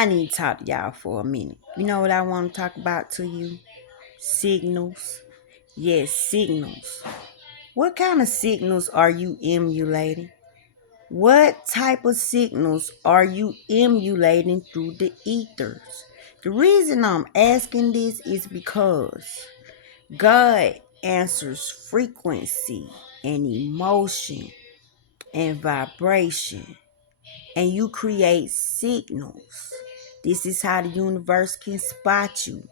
I need to talk to y'all for a minute. You know what I want to talk about to you? Signals. Yes, signals. What kind of signals are you emulating? What type of signals are you emulating through the ethers? The reason I'm asking this is because God answers frequency and emotion and vibration, and you create signals. This is how the universe can spot you.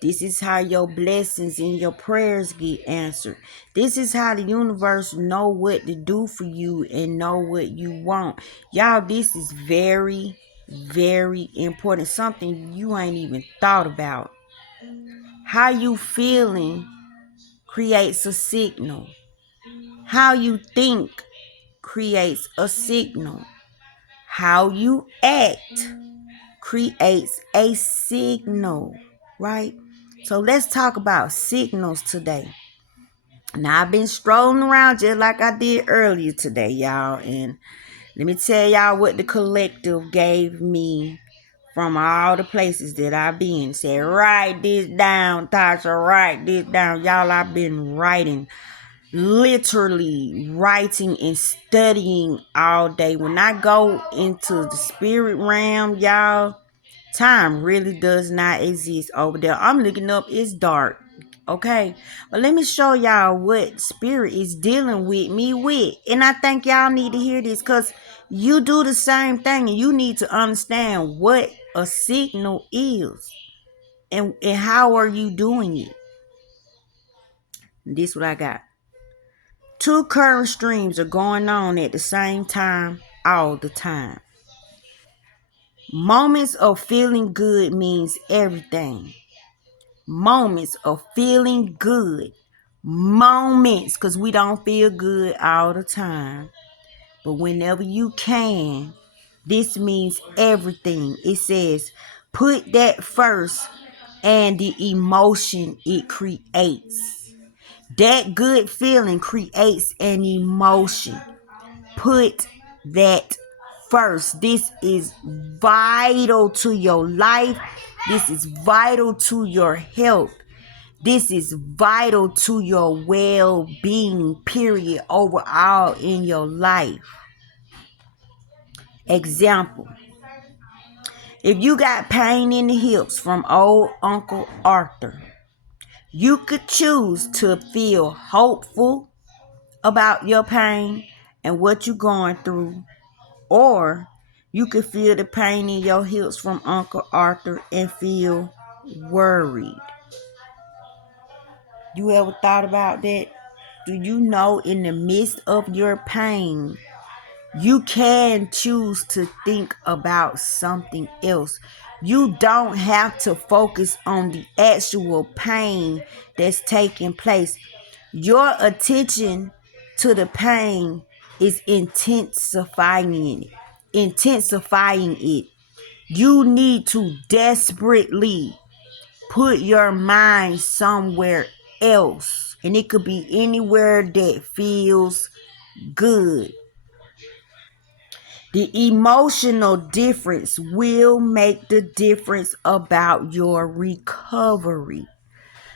This is how your blessings and your prayers get answered. This is how the universe know what to do for you and know what you want. Y'all, this is very, very important. Something you ain't even thought about. How you feeling creates a signal. How you think creates a signal. How you act creates a signal, right? So let's talk about signals today. Now, I've been strolling around just like I did earlier today, y'all. And let me tell y'all what the collective gave me from all the places that I've been. Said, write this down, Tasha, write this down. Y'all, I've been writing, literally writing and studying all day. When I go into the spirit realm, y'all, time really does not exist over there. I'm looking up, it's dark. Okay, but let me show y'all what spirit is dealing with me with. And I think y'all need to hear this because you do the same thing and you need to understand what a signal is and how are you doing it. This is what I got. Two current streams are going on at the same time all the time. Moments of feeling good means everything. Moments of feeling good. Moments, because we don't feel good all the time. But whenever you can, this means everything. It says, put that first and the emotion it creates. That good feeling creates an emotion. Put that first. This is vital to your life. This is vital to your health. This is vital to your well-being, period, overall in your life. Example, if you got pain in the hips from old Uncle Arthur, you could choose to feel hopeful about your pain and what you're going through, or you could feel the pain in your hips from Uncle Arthur and feel worried. You ever thought about that? Do you know in the midst of your pain, you can choose to think about something else? You don't have to focus on the actual pain that's taking place. Your attention to the pain is intensifying it. You need to desperately put your mind somewhere else. And it could be anywhere that feels good. The emotional difference will make the difference about your recovery.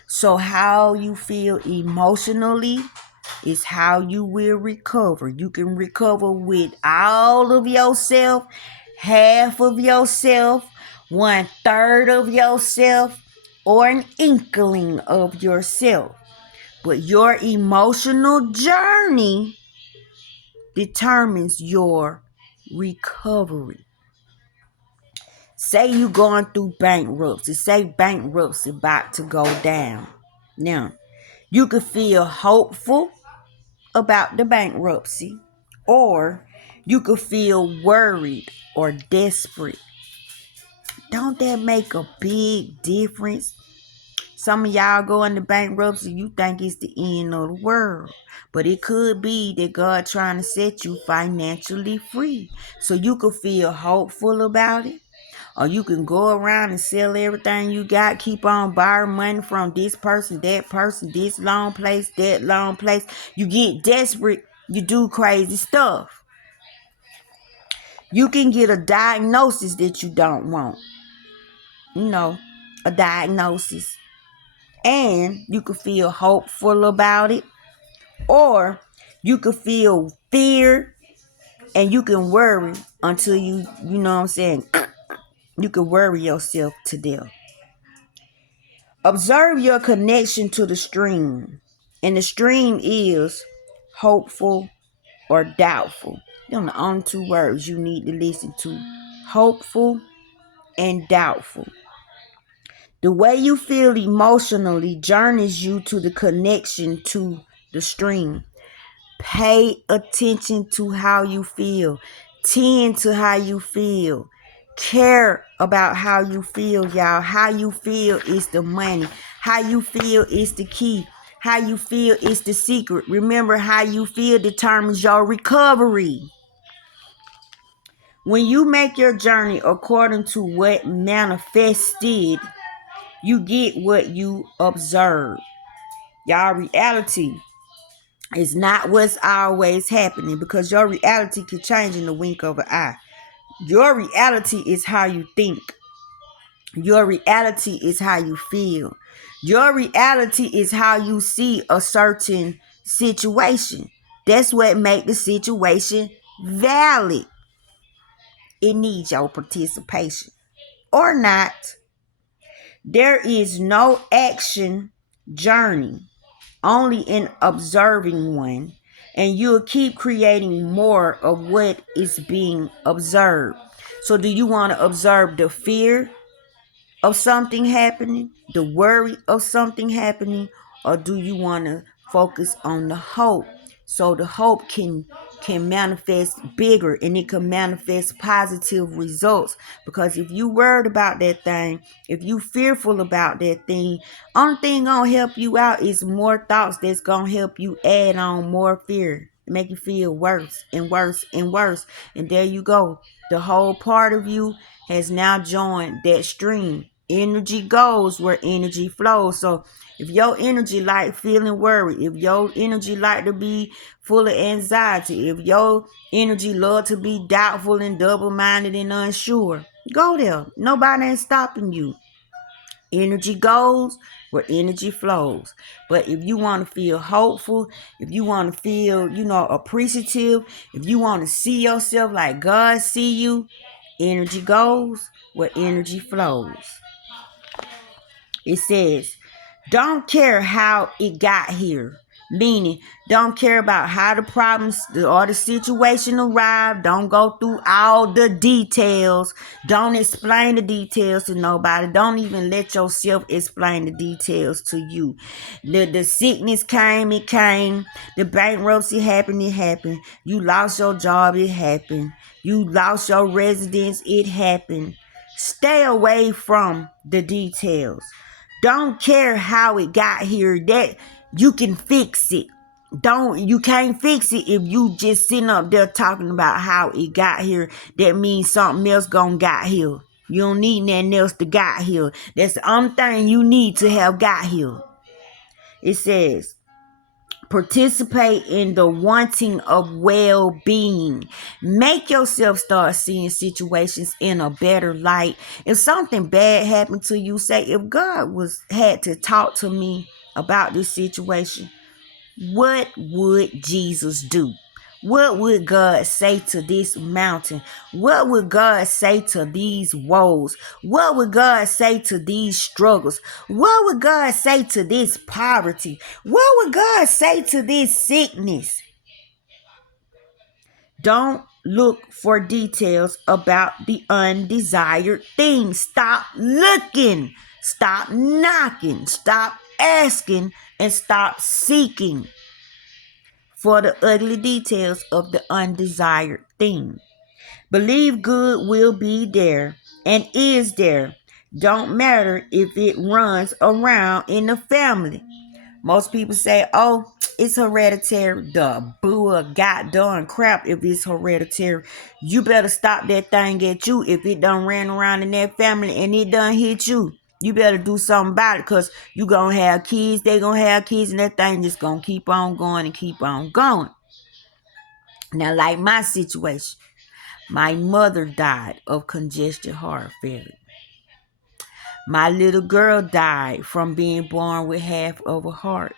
So how you feel emotionally is how you will recover. You can recover with all of yourself, half of yourself, 1/3 of yourself, or an inkling of yourself. But your emotional journey determines your recovery. Say you going through bankruptcy. Say bankruptcy about to go down. Now, you could feel hopeful about the bankruptcy, or you could feel worried or desperate. Don't that make a big difference? Some of y'all go into bankruptcy, you think it's the end of the world. But it could be that God trying to set you financially free. So you could feel hopeful about it. Or you can go around and sell everything you got. Keep on borrowing money from this person, this long place, that long place. You get desperate. You do crazy stuff. You can get a diagnosis that you don't want. you know, a diagnosis. And you could feel hopeful about it. Or you could feel fear and you can worry until you know what I'm saying, you can worry yourself to death. Observe your connection to the stream. And the stream is hopeful or doubtful. Those are the only two words you need to listen to. Hopeful and doubtful. The way you feel emotionally journeys you to the connection to the stream. Pay attention to how you feel. Tend to how you feel. Care about how you feel, y'all. How you feel is the money. How you feel is the key. How you feel is the secret. Remember, how you feel determines your recovery. When you make your journey according to what manifested, you get what you observe. Y'all, reality is not what's always happening, because your reality can change in the wink of an eye. Your reality is how you think. Your reality is how you feel. Your reality is how you see a certain situation. That's what makes the situation valid. It needs your participation or not. There is no action journey, only in observing one, and you'll keep creating more of what is being observed. So do you want to observe the fear of something happening, the worry of something happening, or do you want to focus on the hope? So the hope can manifest bigger, and it can manifest positive results. Because if you worried about that thing, if you fearful about that thing, only thing gonna help you out is more thoughts that's gonna help you add on more fear, make you feel worse and worse and worse. And there you go. The whole part of you has now joined that stream. Energy goes where energy flows. So if your energy like feeling worried, if your energy like to be full of anxiety, if your energy love to be doubtful and double-minded and unsure, go there. Nobody ain't stopping you. Energy goes where energy flows. But if you want to feel hopeful, if you want to feel, appreciative, if you want to see yourself like God see you, energy goes where energy flows. It says, don't care how it got here. Meaning, don't care about how the problems or the situation arrived. Don't go through all the details. Don't explain the details to nobody. Don't even let yourself explain the details to you. The sickness came, it came. The bankruptcy happened, it happened. You lost your job, it happened. You lost your residence, it happened. Stay away from the details. Don't care how it got here, that you can fix it. You can't fix it if you just sitting up there talking about how it got here. That means something else gonna got here. You don't need nothing else to got here. That's the only thing you need to have got here. It says, participate in the wanting of well-being. Make yourself start seeing situations in a better light. If something bad happened to you, say, if God had to talk to me about this situation, what would Jesus do? What would God say to this mountain? What would God say to these woes? What would God say to these struggles? What would God say to this poverty? What would God say to this sickness? Don't look for details about the undesired things. Stop looking. Stop knocking. Stop asking, and stop seeking for the ugly details of the undesired thing. Believe good will be there and is there. Don't matter if it runs around in the family. Most people say, oh, it's hereditary. The boo of goddamn crap if it's hereditary. You better stop that thing at you if it done ran around in that family and it done hit you. You better do something about it, because you going to have kids, they going to have kids, and that thing just going to keep on going and keep on going. Now, like my situation, my mother died of congestive heart failure. My little girl died from being born with half of a heart.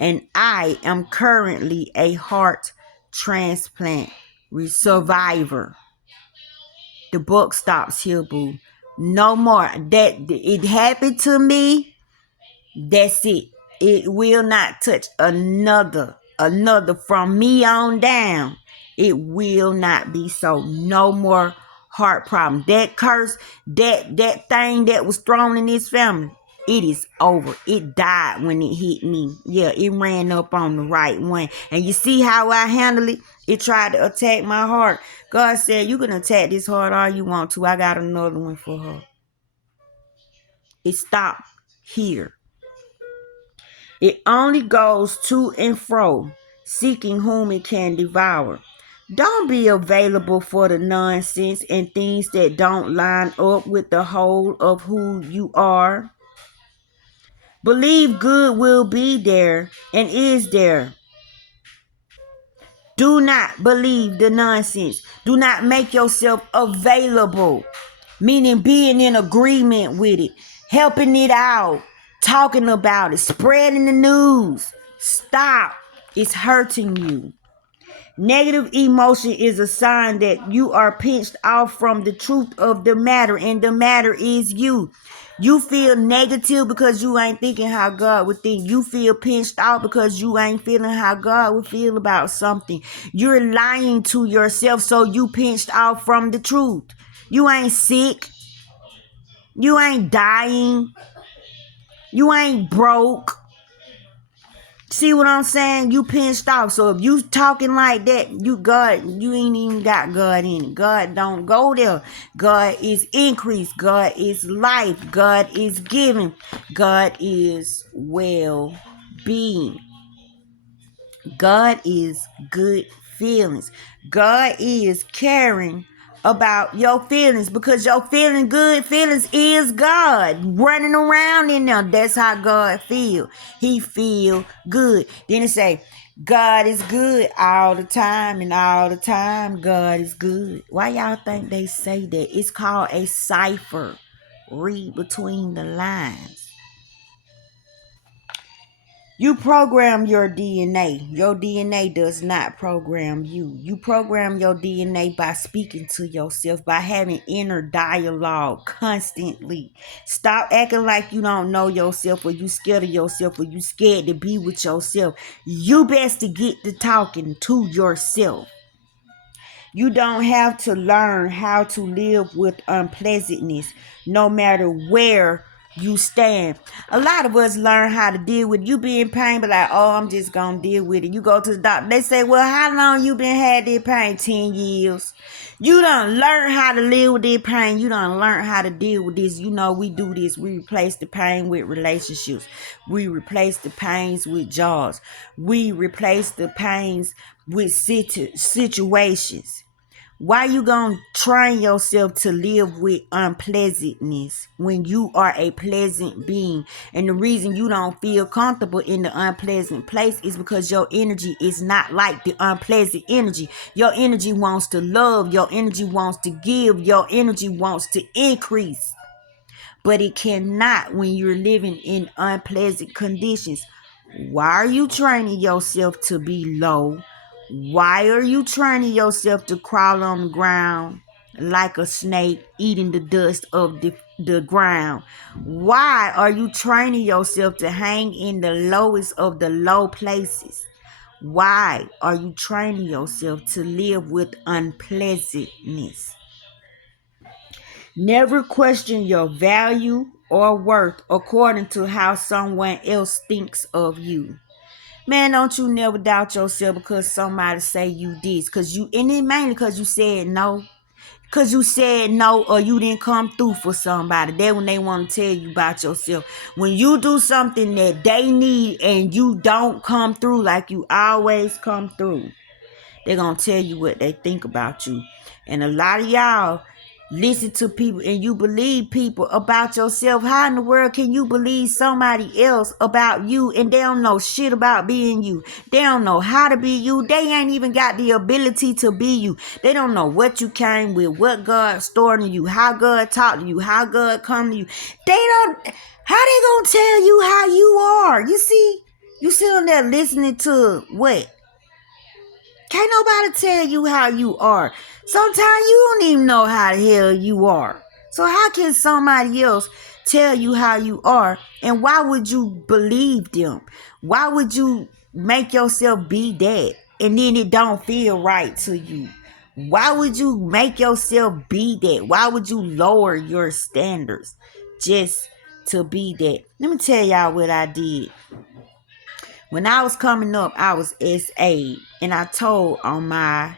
And I am currently a heart transplant survivor. The book stops here, boo. No more. That it happened to me. That's it. It will not touch another from me on down. It will not be so. No more heart problem. That curse, that thing that was thrown in this family, it is over. It died when it hit me. Yeah, it ran up on the right one. And you see how I handle it? It tried to attack my heart. God said, you can attack this heart all you want to. I got another one for her. It stopped here. It only goes to and fro, seeking whom it can devour. Don't be available for the nonsense and things that don't line up with the whole of who you are. Believe good will be there and is there. Do not believe the nonsense. Do not make yourself available, meaning being in agreement with it, helping it out, talking about it, spreading the news. Stop. It's hurting you. Negative emotion is a sign that you are pinched off from the truth of the matter, and the matter is you. You feel negative because you ain't thinking how God would think. You feel pinched off because you ain't feeling how God would feel about something. You're lying to yourself, so you pinched off from the truth. You ain't sick. You ain't dying. You ain't broke. See what I'm saying? You pinched off. So if you talking like that, you ain't even got God in it. God don't go there. God is increase. God is life. God is giving. God is well-being. God is good feelings. God is caring about your feelings, because your feeling good feelings is God running around in there. That's how God feel. He feel good. Then it say, God is good all the time, and all the time God is good. Why y'all think they say that? It's called a cipher. Read between the lines. You program your DNA. Your DNA does not program you. You program your DNA by speaking to yourself, by having inner dialogue constantly. Stop acting like you don't know yourself, or you scared of yourself, or you scared to be with yourself. You best to get to talking to yourself. You don't have to learn how to live with unpleasantness, no matter where you stand. A lot of us learn how to deal with you be in pain, but like, oh, I'm just gonna deal with it. You go to the doctor, they say, well, how long you been had this pain? 10 years. You done learn how to live with this pain. You done learn how to deal with this. You know, we do this. We replace the pain with relationships. We replace the pains with jobs. We replace the pains with situations. Why you gonna train yourself to live with unpleasantness when you are a pleasant being? And the reason you don't feel comfortable in the unpleasant place is because your energy is not like the unpleasant energy. Your energy wants to love. Your energy wants to give. Your energy wants to increase. But it cannot when you're living in unpleasant conditions. Why are you training yourself to be low? Why are you training yourself to crawl on the ground like a snake, eating the dust of the ground? Why are you training yourself to hang in the lowest of the low places? Why are you training yourself to live with unpleasantness? Never question your value or worth according to how someone else thinks of you. Man, don't you never doubt yourself because somebody say you this. And it mainly because you said no. Because you said no, or you didn't come through for somebody. That's when they want to tell you about yourself. When you do something that they need and you don't come through like you always come through, they're going to tell you what they think about you. And a lot of y'all listen to people and you believe people about yourself, how in the world can you believe somebody else about you and they don't know shit about being you? They don't know how to be you. They ain't even got the ability to be you. They don't know what you came with, what God stored in you, how God talked to you, how God come to you. They don't, how they gonna tell you how you are? You see, you sit on there listening to what? Can't nobody tell you how you are. Sometimes you don't even know how the hell you are. So how can somebody else tell you how you are? And why would you believe them? Why would you make yourself be that? And then it don't feel right to you. Why would you make yourself be that? Why would you lower your standards just to be that? Let me tell y'all what I did. When I was coming up, I was SA, and I told on my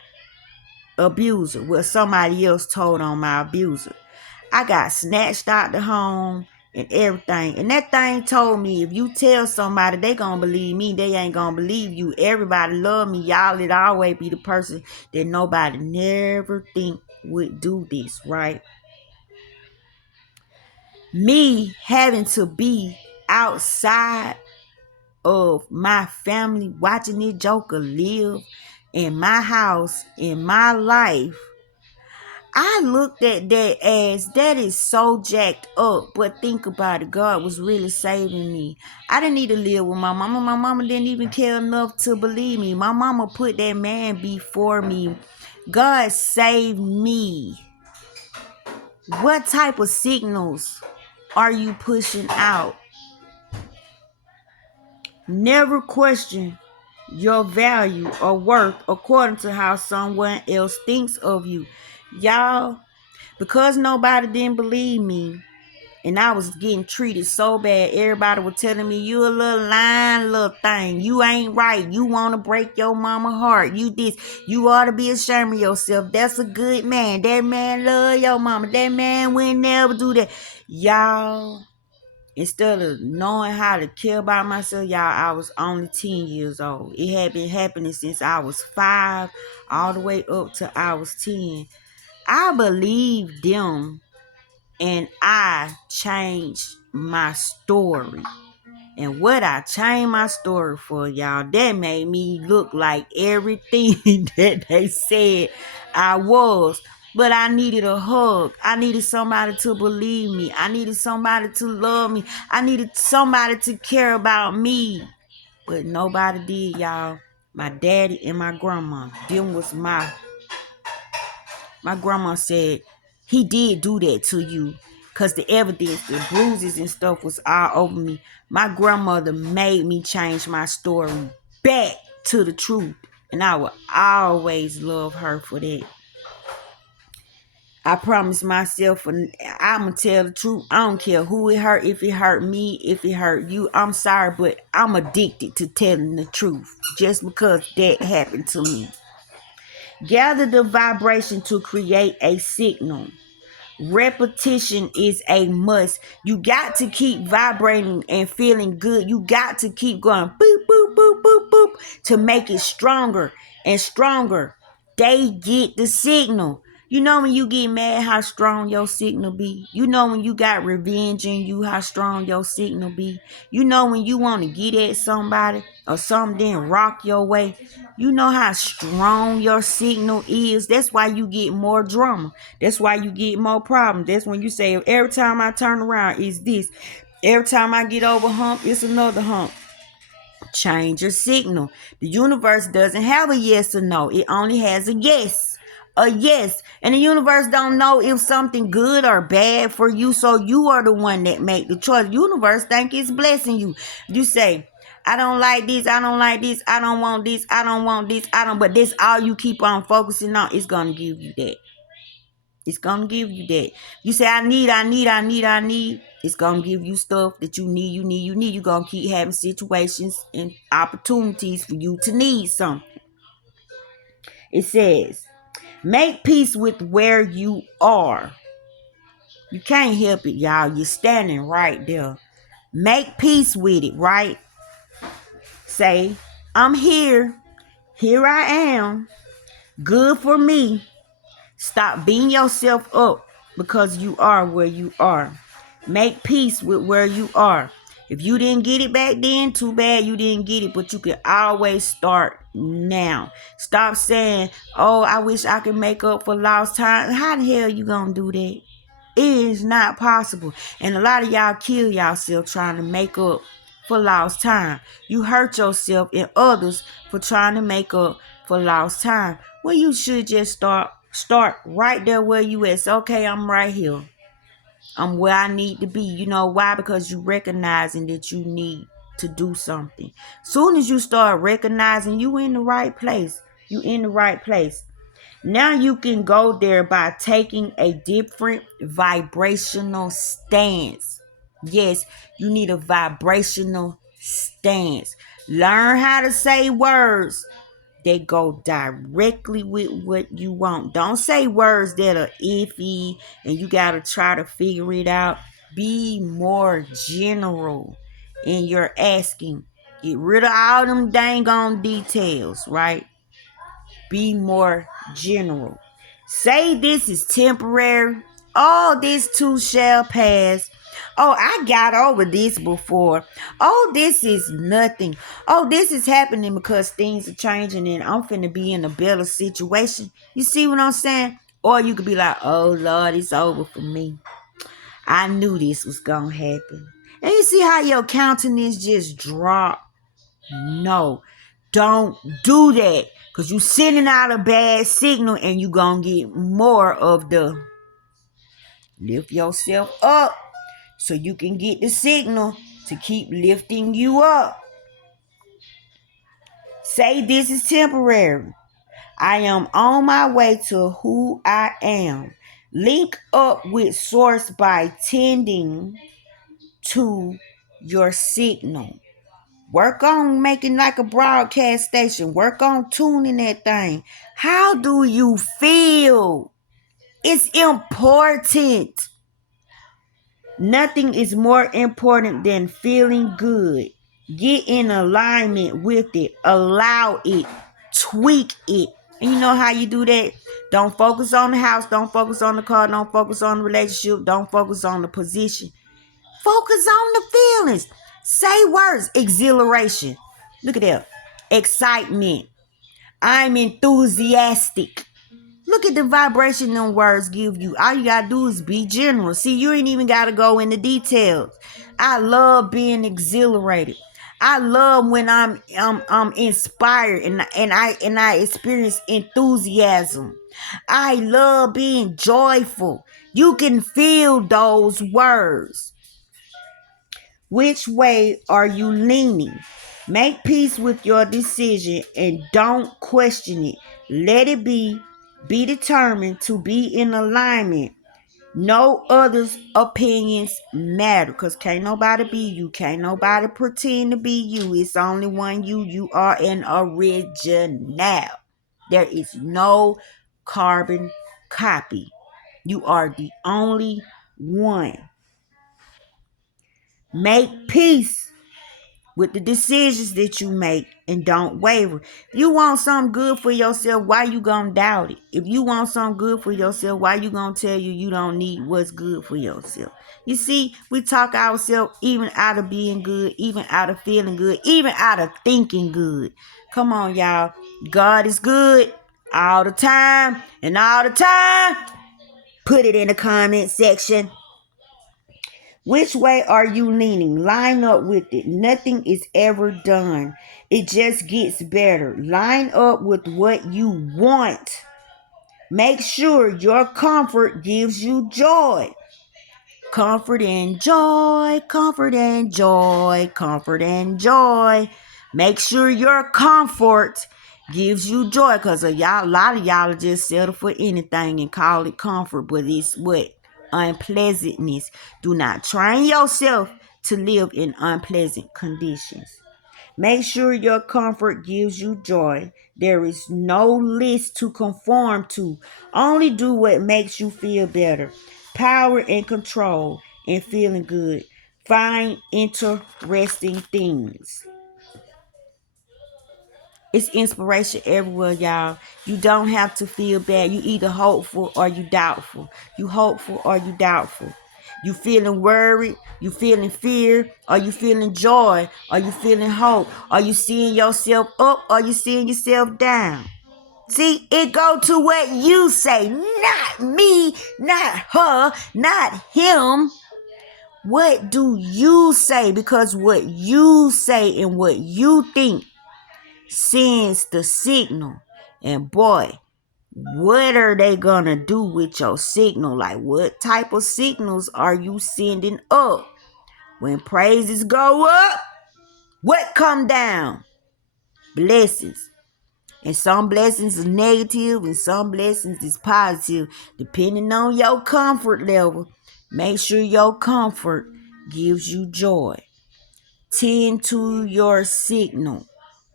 abuser, well, somebody else told on my abuser. I got snatched out the home and everything. And that thing told me, if you tell somebody, they gonna believe me, they ain't gonna believe you. Everybody love me. Y'all, it always be the person that nobody never think would do this, right? Me having to be outside of my family, watching this joker live in my house, in my life, I looked at that as that is so jacked up. But think about it, God was really saving me. I didn't need to live with my mama. My mama didn't even care enough to believe me. My mama put that man before me. God saved me. What type of signals are you pushing out? Never question your value or worth according to how someone else thinks of you. Y'all, because nobody didn't believe me and I was getting treated so bad, everybody was telling me, you a little lying little thing. You ain't right. You want to break your mama heart. You this. You ought to be ashamed of yourself. That's a good man. That man love your mama. That man would never do that. Y'all, instead of knowing how to care about myself, y'all, I was only 10 years old. It had been happening since I was 5 all the way up to I was 10. I believed them and I changed my story. And what I changed my story for, y'all, that made me look like everything that they said I was. But I needed a hug. I needed somebody to believe me. I needed somebody to love me. I needed somebody to care about me. But nobody did, y'all. My daddy and my grandma. Them was my grandma said, he did do that to you. Because the evidence, the bruises and stuff was all over me. My grandmother made me change my story back to the truth. And I will always love her for that. I promised myself, I'm going to tell the truth. I don't care who it hurt, if it hurt me, if it hurt you. I'm sorry, but I'm addicted to telling the truth just because that happened to me. Gather the vibration to create a signal. Repetition is a must. You got to keep vibrating and feeling good. You got to keep going boop, boop, boop, boop, boop to make it stronger and stronger. They get the signal. You know when you get mad, how strong your signal be. You know when you got revenge in you, how strong your signal be. You know when you want to get at somebody or something didn't rock your way. You know how strong your signal is. That's why you get more drama. That's why you get more problems. That's when you say, every time I turn around, it's this. Every time I get over hump, it's another hump. Change your signal. The universe doesn't have a yes or no. It only has a yes. A yes. And the universe don't know if something good or bad for you. So you are the one that make the choice. The universe think it's blessing you. You say, I don't like this. I don't like this. I don't want this. I don't want this. But this all you keep on focusing on. It's going to give you that. It's going to give you that. You say, I need. It's going to give you stuff that you need. You're going to keep having situations and opportunities for you to need something. It says, make peace with where you are. You can't help it, y'all. You're standing right there. Make peace with it, right? Say, I'm here. Here I am. Good for me. Stop beating yourself up because you are where you are. Make peace with where you are. If you didn't get it back then, too bad you didn't get it, but you can always start now. Stop saying, oh, I wish I could make up for lost time. How the hell you gonna do that? It is not possible. And a lot of y'all kill yourself trying to make up for lost time. You hurt yourself and others for trying to make up for lost time. Well, you should just start right there where you at. So, okay, I'm right here. I'm where I need to be. You know why? Because you recognizing that you need to do something. Soon as you start recognizing you in the right place, you in the right place. Now you can go there by taking a different vibrational stance. Yes, you need a vibrational stance. Learn how to say words that go directly with what you want. Don't say words that are iffy and you got to try to figure it out. Be more general in your asking. Get rid of all them dang on details, right? Be more general. Say this is temporary. All this too shall pass. Oh, I got over this before. Oh, this is nothing. Oh, this is happening because things are changing and I'm finna be in a better situation. You see what I'm saying? Or you could be like, oh Lord, it's over for me. I knew this was gonna happen. And you see how your countenance just dropped? No, don't do that. Because you sending out a bad signal and you going to get more of the lift yourself up so you can get the signal to keep lifting you up. Say this is temporary. I am on my way to who I am. Link up with source by tending to your signal. Work on making like a broadcast station. Work on tuning that thing. How do you feel? It's important. Nothing is more important than feeling good. Get in alignment with it. Allow it. Tweak it. And you know how you do that? Don't focus on the house. Don't focus on the car. Don't focus on the relationship. Don't focus on the position. Focus on the feelings. Say words. Exhilaration. Look at that. Excitement. I'm enthusiastic. Look at the vibration them words give you. All you gotta do is be general. See, you ain't even gotta go into details. I love being exhilarated. I love when I'm inspired and I experience enthusiasm. I love being joyful. You can feel those words. Which way are you leaning? Make peace with your decision and don't question it. Let it be. Be determined to be in alignment. No others' opinions matter because can't nobody be you. Can't nobody pretend to be you. It's only one you. You are an original. There is no carbon copy. You are the only one. Make peace with the decisions that you make and don't waver. If you want something good for yourself, why you gonna doubt it? If you want something good for yourself, why you gonna tell you don't need what's good for yourself? You see, we talk ourselves even out of being good, even out of feeling good, even out of thinking good. Come on, y'all. God is good all the time and all the time. Put it in the comment section. Which way are you leaning? Line up with it. Nothing is ever done. It just gets better. Line up with what you want. Make sure your comfort gives you joy. Comfort and joy, comfort and joy, comfort and joy. Make sure your comfort gives you joy, because a lot of y'all just settle for anything and call it comfort, but it's what? Unpleasantness. Do not train yourself to live in unpleasant conditions. Make sure your comfort gives you joy. There is no list to conform to. Only do what makes you feel better. Power and control and feeling good. Find interesting things. It's inspiration everywhere, y'all. You don't have to feel bad. You either hopeful or you doubtful. You hopeful or you doubtful. You feeling worried? You feeling fear? Are you feeling joy? Are you feeling hope? Are you seeing yourself up? Or are you seeing yourself down? See, it go to what you say, not me, not her, not him. What do you say? Because what you say and what you think sends the signal. And boy, what are they gonna do with your signal? Like, what type of signals are you sending up? When praises go up, what come down? Blessings. And some blessings are negative and some blessings is positive, depending on your comfort level. Make sure your comfort gives you joy. Tend to your signal.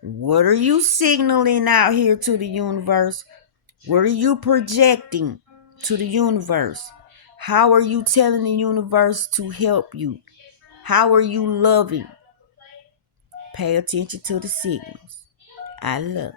What are you signaling out here to the universe? What are you projecting to the universe? How are you telling the universe to help you? How are you loving? Pay attention to the signals. I love.